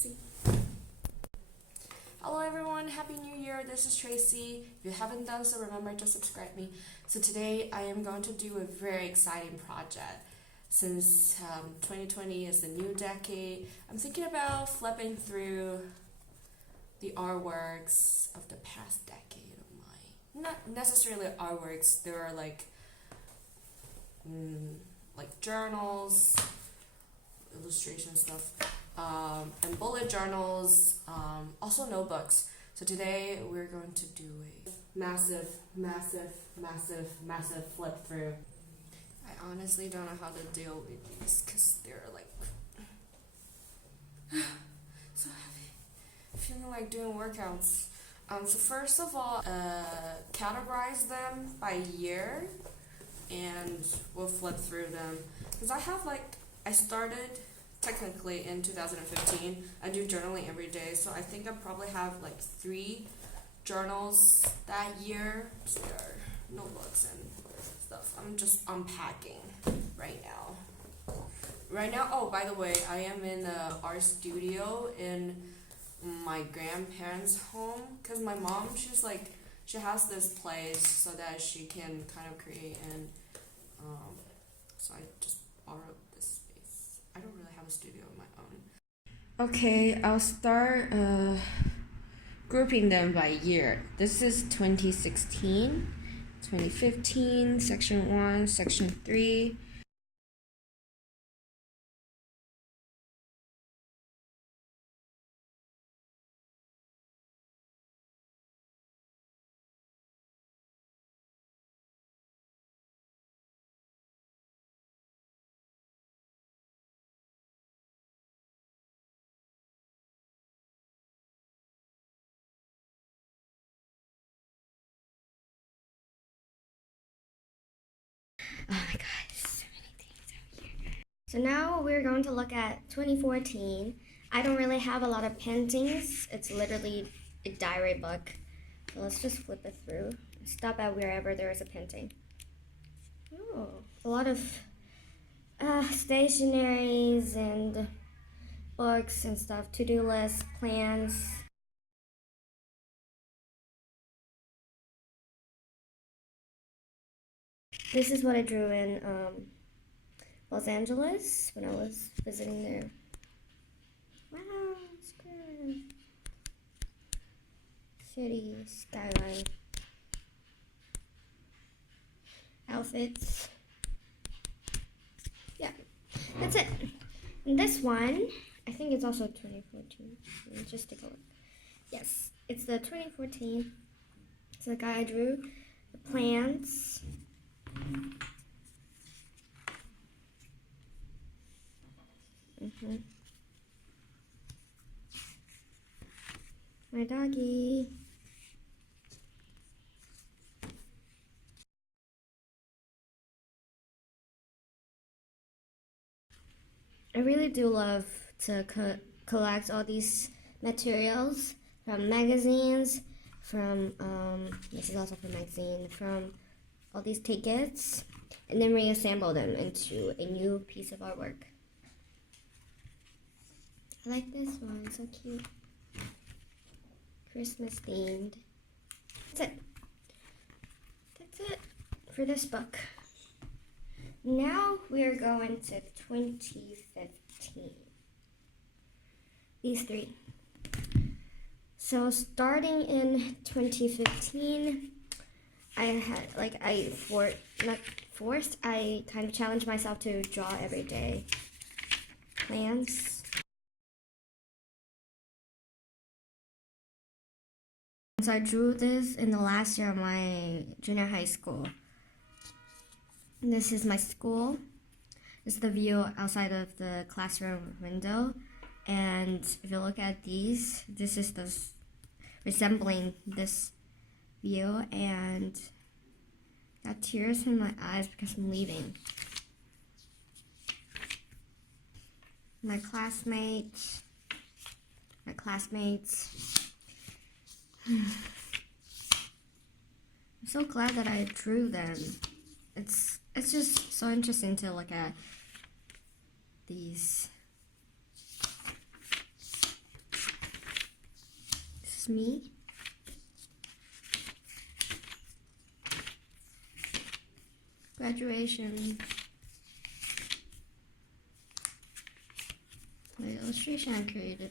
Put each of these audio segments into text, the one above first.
see. Hello everyone, Happy New Year, this is Tracey. If you haven't done so, remember to subscribe me. So today I am going to do a very exciting project. Since 2020 is the new decade, I'm thinking about flipping through the artworks of the past decade of mine. Not necessarily artworks, there are like journals, illustration stuff, and bullet journals, also notebooks. So today we're going to do a massive flip through. I honestly don't know how to deal with these because they're like so heavy. Feeling like doing workouts. So first of all, categorize them by year and we'll flip through them. Because I started technically in 2015. I do journaling every day, so I think I probably have like 3 journals that year. So there are notebooks and stuff. I'm just unpacking right now. Oh, by the way, I am in the art studio in my grandparents' home because my mom, she has this place so that she can kind of create, and so I just borrowed this space. I don't really have a studio of my own. Okay, I'll start grouping them by year. This is 2016, 2015, section 1, section 3. Oh my god, so many things out here. So now we're going to look at 2014. I don't really have a lot of paintings. It's literally a diary book. So let's just flip it through. Stop at wherever there is a painting. Oh, a lot of stationaries and books and stuff, to-do lists, plans. This is what I drew in Los Angeles when I was visiting there. Wow, it's good. City, skyline. Outfits. Yeah, that's it. And this one, I think it's also 2014. Let's just take a look. Yes, it's the 2014. It's the guy I drew. The plants. My doggy. I really do love to collect all these materials from magazines, from, this is also from magazine, from all these tickets, and then reassemble them into a new piece of artwork. I like this one, so cute. Christmas themed. That's it for this book. Now we're going to 2015. These 3. So starting in 2015, I kind of challenged myself to draw every day. Plants. So I drew this in the last year of my junior high school. This is my school. This is the view outside of the classroom window. And if you look at these, this is resembling this view, and got tears in my eyes because I'm leaving. My classmates. I'm so glad that I drew them. It's just so interesting to look at these me. Graduation. The illustration I created.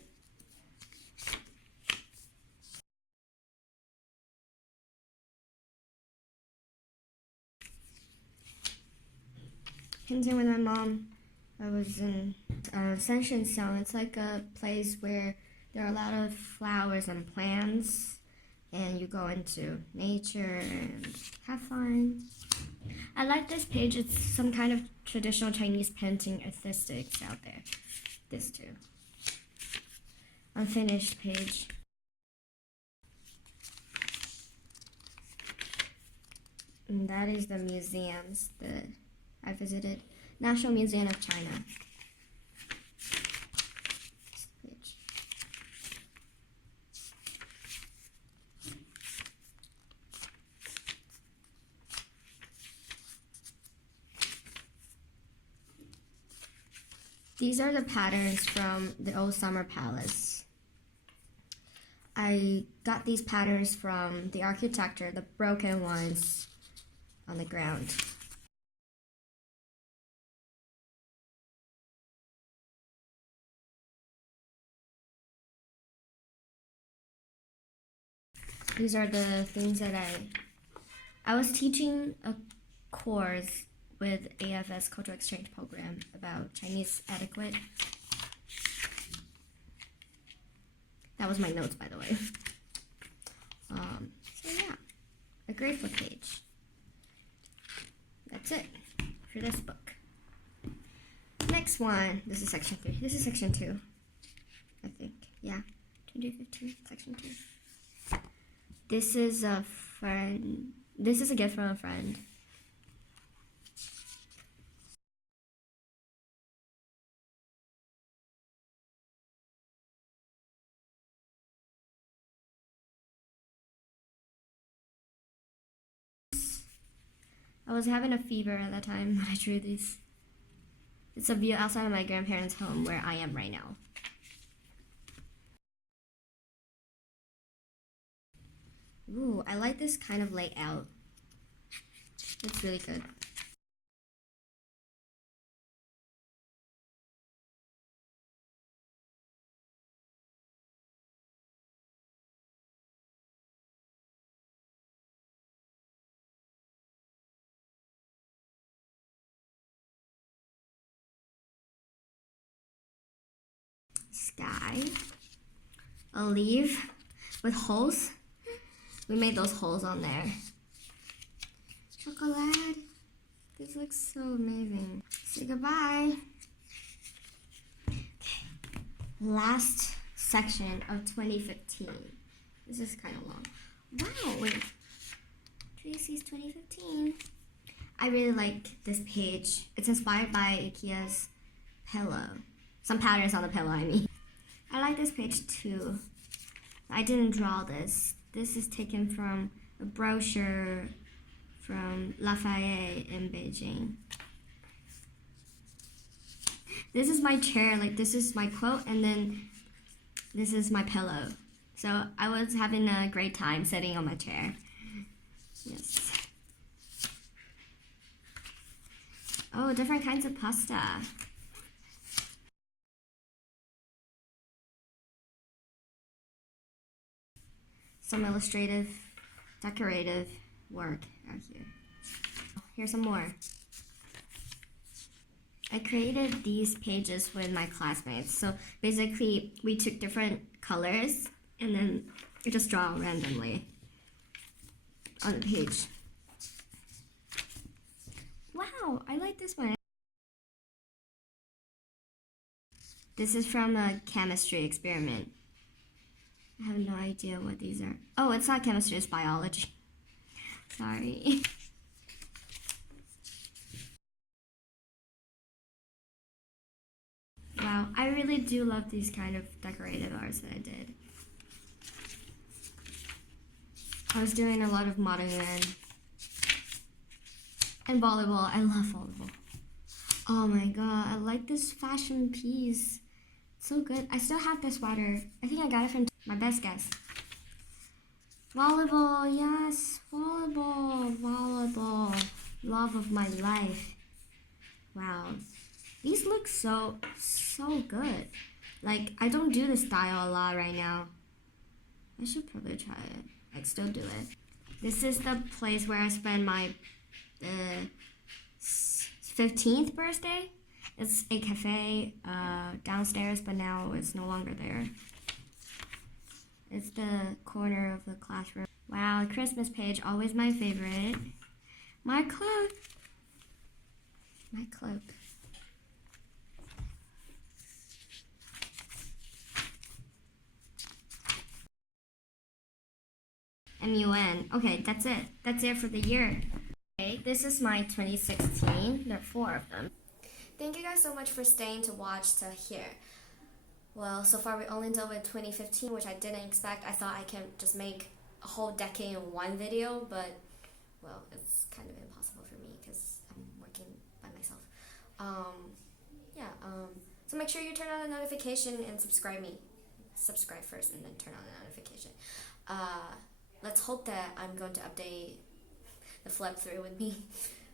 Painting with my mom. I was in Senshinxiang. It's like a place where there are a lot of flowers and plants, and you go into nature and have fun. I like this page. It's some kind of traditional Chinese painting aesthetics out there. This too. Unfinished page. And that is the museums that I visited. National Museum of China. Page. These are the patterns from the old summer palace. I got these patterns from the architecture, the broken ones on the ground. These are the things that I was teaching a course with AFS Cultural Exchange Program about Chinese etiquette. That was my notes, by the way. So yeah, a grateful page. That's it for this book. Next one, this is section 3. This is section 2, I think. Yeah, 2015, section 2. This is a friend. This is a gift from a friend. I was having a fever at that time when I drew these. It's a view outside of my grandparents' home where I am right now. Ooh, I like this kind of layout. It's really good. Sky. A leaf with holes. We made those holes on there. Chocolate. This looks so amazing. Say goodbye. Okay. Last section of 2015. This is kind of long. Wow, wait. Tracey's 2015. I really like this page. It's inspired by IKEA's pillow. Some patterns on the pillow, I mean. I like this page too. I didn't draw this. This is taken from a brochure from Lafayette in Beijing. This is my chair, like this is my quote, and then this is my pillow. So I was having a great time sitting on my chair. Yes. Oh, different kinds of pasta. Some illustrative, decorative work out here. Here's some more. I created these pages with my classmates. So basically, we took different colors and then we just draw randomly on the page. Wow, I like this one. This is from a chemistry experiment. I have no idea what these are. Oh, it's not chemistry, it's biology. Sorry. Wow, I really do love these kind of decorative arts that I did. I was doing a lot of modeling and volleyball. I love volleyball. Oh my god, I like this fashion piece. So good. I still have this sweater. I think I got it from my best guess. Volleyball, yes, volleyball, love of my life. Wow, these look so good. Like, I don't do this style a lot right now. I should probably try it. I still do it. This is the place where I spend my 15th birthday. It's a cafe downstairs, but now it's no longer there. It's the corner of the classroom. Wow, Christmas page, always my favorite. My cloak. My cloak. MUN. Okay, that's it. That's it for the year. Okay, this is my 2016. There are 4 of them. Thank you guys so much for staying to watch to here. Well, so far we only dealt with 2015, which I didn't expect. I thought I can just make a whole decade in one video, but, well, it's kind of impossible for me because I'm working by myself. So make sure you turn on the notification and subscribe me. Subscribe first and then turn on the notification. Let's hope that I'm going to update the flip through with me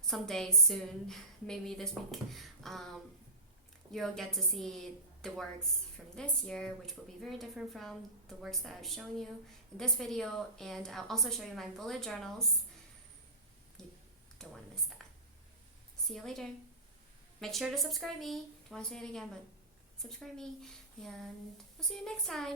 someday soon, maybe this week. You'll get to see the works from this year, which will be very different from the works that I've shown you in this video, and I'll also show you my bullet journals. You don't want to miss that. See you later. Make sure to subscribe me. Don't want to say it again, but subscribe me, and we'll see you next time.